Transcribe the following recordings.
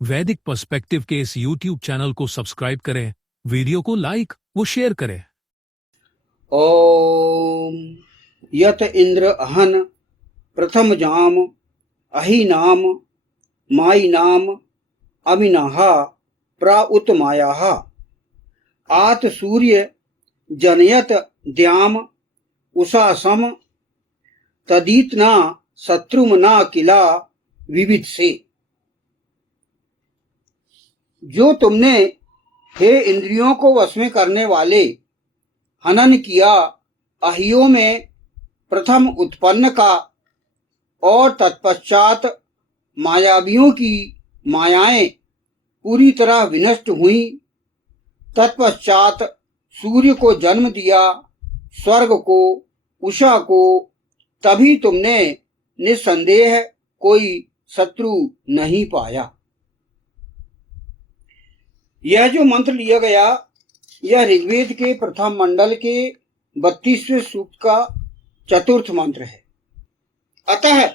वैदिक पर्सपेक्टिव के इस YouTube चैनल को सब्सक्राइब करें, वीडियो को लाइक व शेयर करें। ओम यत इंद्र अहन प्रथम जाम अहि नाम माई नाम अमिनाह प्राउत मायाः आत सूर्य जनयत द्याम उषा सम तदीतना शत्रुमना किला विविध से। जो तुमने हे इंद्रियों को वश में करने वाले हनन किया अहियों में प्रथम उत्पन्न का और तत्पश्चात मायावियों की मायाएं पूरी तरह विनष्ट हुई, तत्पश्चात सूर्य को जन्म दिया, स्वर्ग को, उषा को, तभी तुमने निस्संदेह कोई शत्रु नहीं पाया। यह जो मंत्र लिया गया यह ऋग्वेद के प्रथम मंडल के 32वें सूक्त का चतुर्थ मंत्र है। अतः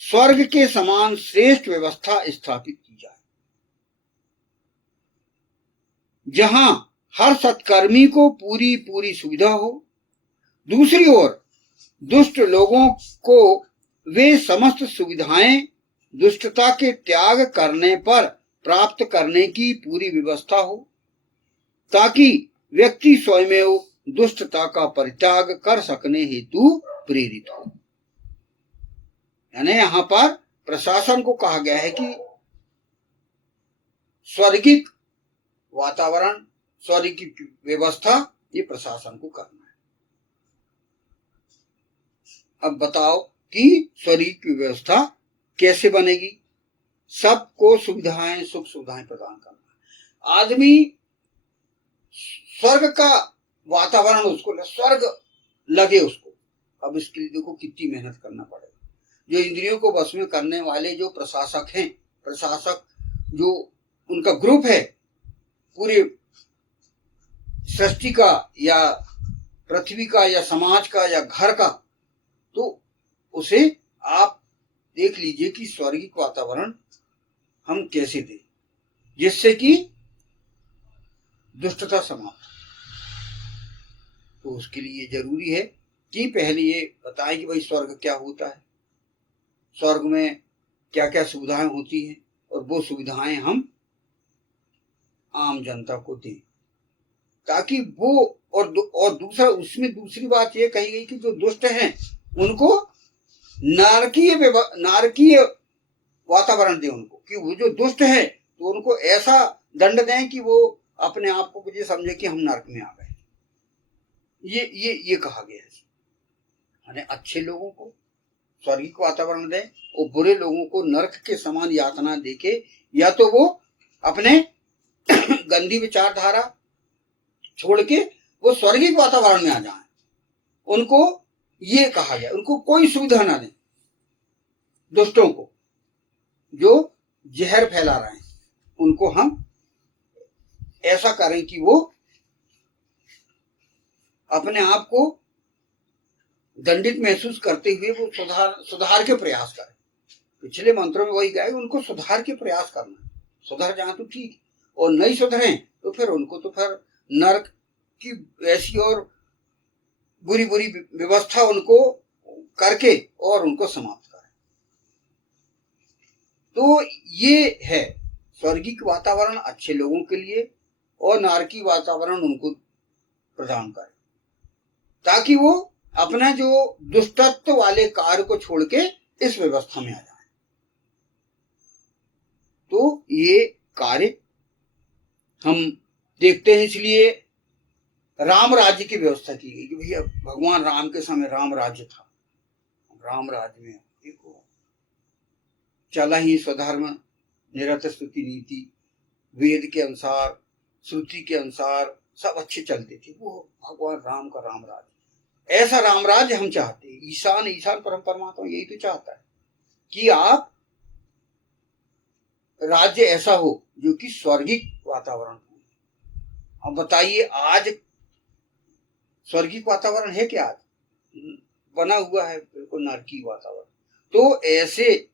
स्वर्ग के समान श्रेष्ठ व्यवस्था स्थापित की जाए, जहां हर सत्कर्मी को पूरी पूरी सुविधा हो। दूसरी ओर दुष्ट लोगों को वे समस्त सुविधाएं दुष्टता के त्याग करने पर प्राप्त करने की पूरी व्यवस्था हो, ताकि व्यक्ति स्वयं दुष्टता का परित्याग कर सकने हेतु प्रेरित हो। यानी यहां पर प्रशासन को कहा गया है कि स्वर्गिक वातावरण, स्वर्गिक व्यवस्था ये प्रशासन को करना है। अब बताओ कि स्वर्गिक व्यवस्था कैसे बनेगी? सबको सुविधाएं, सुख सुविधाएं प्रदान करना। आदमी स्वर्ग का वातावरण उसको स्वर्ग लगे उसको। अब इसके लिए देखो कितनी मेहनत करना पड़ेगा। जो इंद्रियों को वश में करने वाले जो प्रशासक हैं, प्रशासक जो उनका ग्रुप है पूरे सृष्टि का या पृथ्वी का या समाज का या घर का, तो उसे आप देख लीजिए कि स्वर्गिक वातावरण हम कैसे दें जिससे कि दुष्टता समाप्त। तो उसके लिए जरूरी है कि पहले ये बताएं कि भाई स्वर्ग क्या होता है, स्वर्ग में क्या क्या सुविधाएं होती हैं, और वो सुविधाएं हम आम जनता को दें, ताकि वो और दूसरा उसमें दूसरी बात ये कही गई कि जो दुष्ट हैं उनको नारकीय वातावरण दें उनको, कि वो जो दुष्ट है तो उनको ऐसा दंड दें कि वो अपने आप को ये समझे कि हम नरक में आ गए। ये कहा गया है। यानी अच्छे लोगों को स्वर्गिक वातावरण दें और बुरे लोगों को नरक के समान यातना देके या तो वो अपने गंदी विचारधारा छोड़ के वो स्वर्गिक वातावरण में आ जाएं। उनको ये कहा गया, उनको कोई सुविधा ना दें। दुष्टों को जो जहर फैला रहे हैं उनको हम ऐसा करें कि वो अपने आप को दंडित महसूस करते हुए वो सुधार के प्रयास करें। पिछले मंत्रों में वही कहा है, उनको सुधार के प्रयास करना। सुधर जाए तो ठीक, और नहीं सुधरें तो फिर उनको तो फिर नरक की ऐसी और बुरी बुरी व्यवस्था उनको करके और उनको समाप्त करें। तो ये है स्वर्गिक वातावरण अच्छे लोगों के लिए और नारकी वातावरण उनको प्रदान करें, ताकि वो अपना जो दुष्टत्व वाले कार्य को छोड़ के इस व्यवस्था में आ जाए। तो ये कार्य हम देखते हैं, इसलिए राम राज्य की व्यवस्था की गई कि भैया भगवान राम के समय राम राज्य था। राम राज्य में देखो चला ही स्वधर्म निरत स्तुति नीति, वेद के अनुसार, श्रुति के अनुसार सब अच्छे चलते थे। वो भगवान राम का राम राज्य, ऐसा राम राज्य हम चाहते हैं। ईशान परम परमात्मा यही तो चाहता है कि आप राज्य ऐसा हो जो कि स्वर्गिक वातावरण हो। अब बताइए आज स्वर्गिक वातावरण है क्या? आज बना हुआ है बिल्कुल नरकी वातावरण। तो ऐसे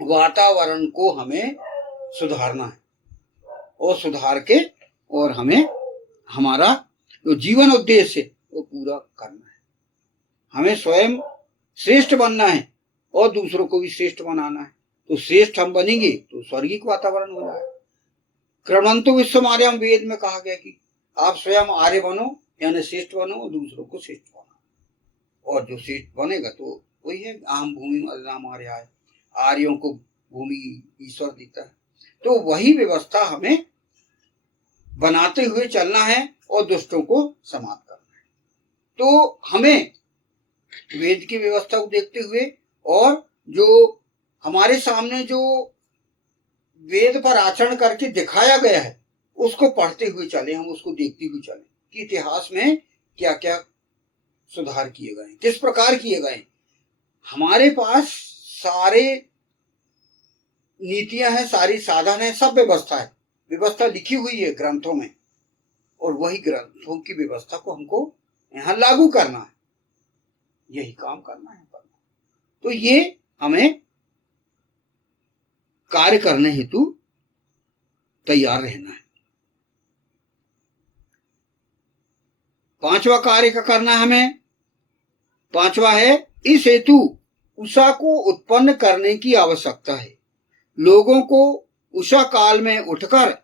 वातावरण को हमें सुधारना है और सुधार के और हमें हमारा जो जीवन उद्देश्य है वो पूरा करना है। हमें स्वयं श्रेष्ठ बनना है और दूसरों को भी श्रेष्ठ बनाना है। तो श्रेष्ठ हम बनेंगे तो स्वर्गीय वातावरण हो जाए। क्रमंतो विश्वमार्यम वेद में कहा गया कि आप स्वयं आर्य बनो, यानी श्रेष्ठ बनो और दूसरों को श्रेष्ठ बनो। और जो श्रेष्ठ बनेगा तो वही है आम भूमि नाम आर्य है, आर्यों को भूमि ईश्वर देता है। तो वही व्यवस्था हमें बनाते हुए चलना है और दुष्टों को समाप्त करना है। तो हमें वेद की व्यवस्था को देखते हुए और जो हमारे सामने जो वेद पर आचरण करके दिखाया गया है उसको पढ़ते हुए चले, हम उसको देखते हुए चले कि इतिहास में क्या क्या सुधार किए गए, किस प्रकार किए गए। हमारे पास सारे नीतियां हैं, सारी साधन है, सब व्यवस्था है, व्यवस्था लिखी हुई है ग्रंथों में और वही ग्रंथों की व्यवस्था को हमको यहाँ लागू करना है, यही काम करना है। तो ये हमें कार्य करने हेतु तैयार रहना है। पांचवा कार्य का करना है हमें, पांचवा है इस हेतु उषा को उत्पन्न करने की आवश्यकता है। लोगों को उषा काल में उठकर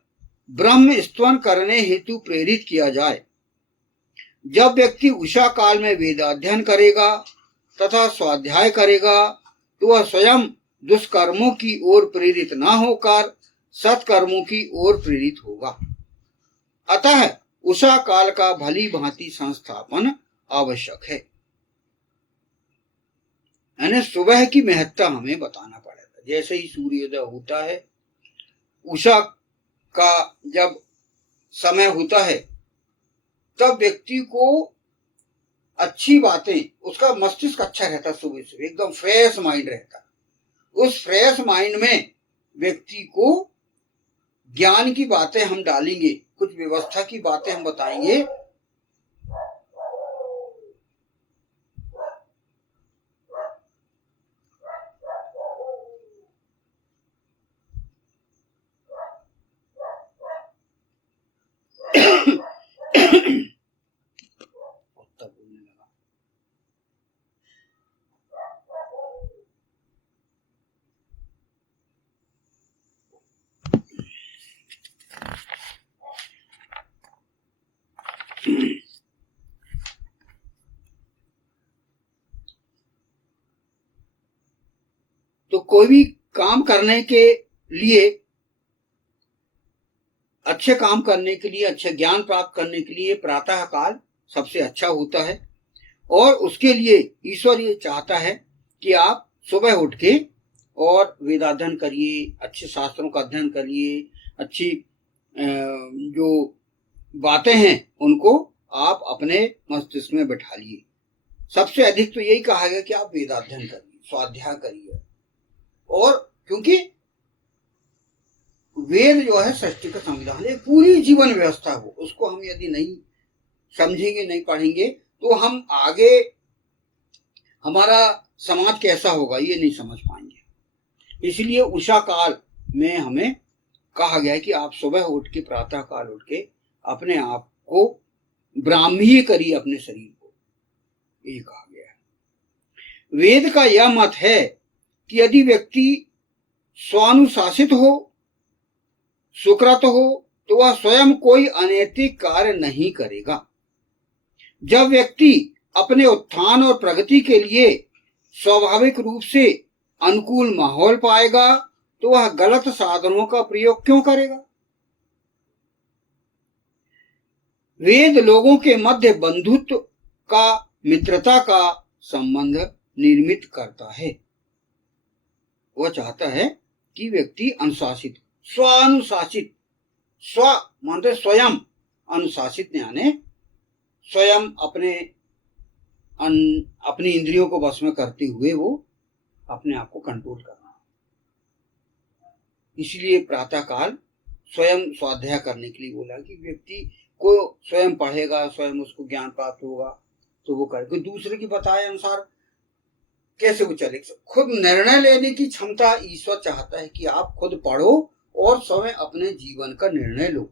ब्रह्म स्तवन करने हेतु प्रेरित किया जाए। जब व्यक्ति उषा काल में वेदाध्ययन करेगा तथा स्वाध्याय करेगा तो वह स्वयं दुष्कर्मों की ओर प्रेरित न होकर सत्कर्मों की ओर प्रेरित होगा। अतः उषा काल का भली भांति संस्थापन आवश्यक है। यानी सुबह की महत्ता हमें बताना पड़ेगा। जैसे ही सूर्योदय होता है, उषा का जब समय होता है, तब व्यक्ति को अच्छी बातें, उसका मस्तिष्क अच्छा रहता है, सुबह सुबह एकदम फ्रेश माइंड रहता है। उस फ्रेश माइंड में व्यक्ति को ज्ञान की बातें हम डालेंगे, कुछ व्यवस्था की बातें हम बताएंगे, तो कोई भी काम करने के लिए, अच्छे काम करने के लिए, अच्छे ज्ञान प्राप्त करने के लिए प्रातः काल सबसे अच्छा होता है। और उसके लिए ईश्वर ये चाहता है कि आप सुबह उठ के और वेदाध्ययन करिए, अच्छे शास्त्रों का अध्ययन करिए, अच्छी जो बातें हैं उनको आप अपने मस्तिष्क में बैठा लिए। सबसे अधिक तो यही कहा गया कि आप वेदाध्ययन करिए, स्वाध्याय करिए। और क्योंकि वेद जो है सृष्टि का संविधान है, पूरी जीवन व्यवस्था हो, उसको हम यदि नहीं समझेंगे, नहीं पढ़ेंगे, तो हम आगे हमारा समाज कैसा होगा ये नहीं समझ पाएंगे। इसलिए उषा काल में हमें कहा गया है कि आप सुबह उठ के, प्रातः काल उठ के अपने आप को ब्राह्मीय करिए, अपने शरीर को, ये कहा गया है। वेद का यह मत है कि यदि व्यक्ति स्वानुशासित हो, सुकृत हो, तो वह स्वयं कोई अनैतिक कार्य नहीं करेगा। जब व्यक्ति अपने उत्थान और प्रगति के लिए स्वाभाविक रूप से अनुकूल माहौल पाएगा तो वह गलत साधनों का प्रयोग क्यों करेगा। वेद लोगों के मध्य बंधुत्व का, मित्रता का संबंध निर्मित करता है। वह चाहता है कि व्यक्ति अनुशासित, स्वानुशासित, स्व मानते स्वयं, अनुशासित यानी स्वयं अपनी इंद्रियों को वश में करते हुए वो अपने आप को कंट्रोल करना। इसलिए प्रातः काल स्वयं स्वाध्याय करने के लिए बोला कि व्यक्ति को स्वयं पढ़ेगा, स्वयं उसको ज्ञान प्राप्त होगा तो वो करे। कोई दूसरे की बताए अनुसार कैसे वो चले। खुद निर्णय लेने की क्षमता ईश्वर चाहता है कि आप खुद पढ़ो और स्वयं अपने जीवन का निर्णय लो।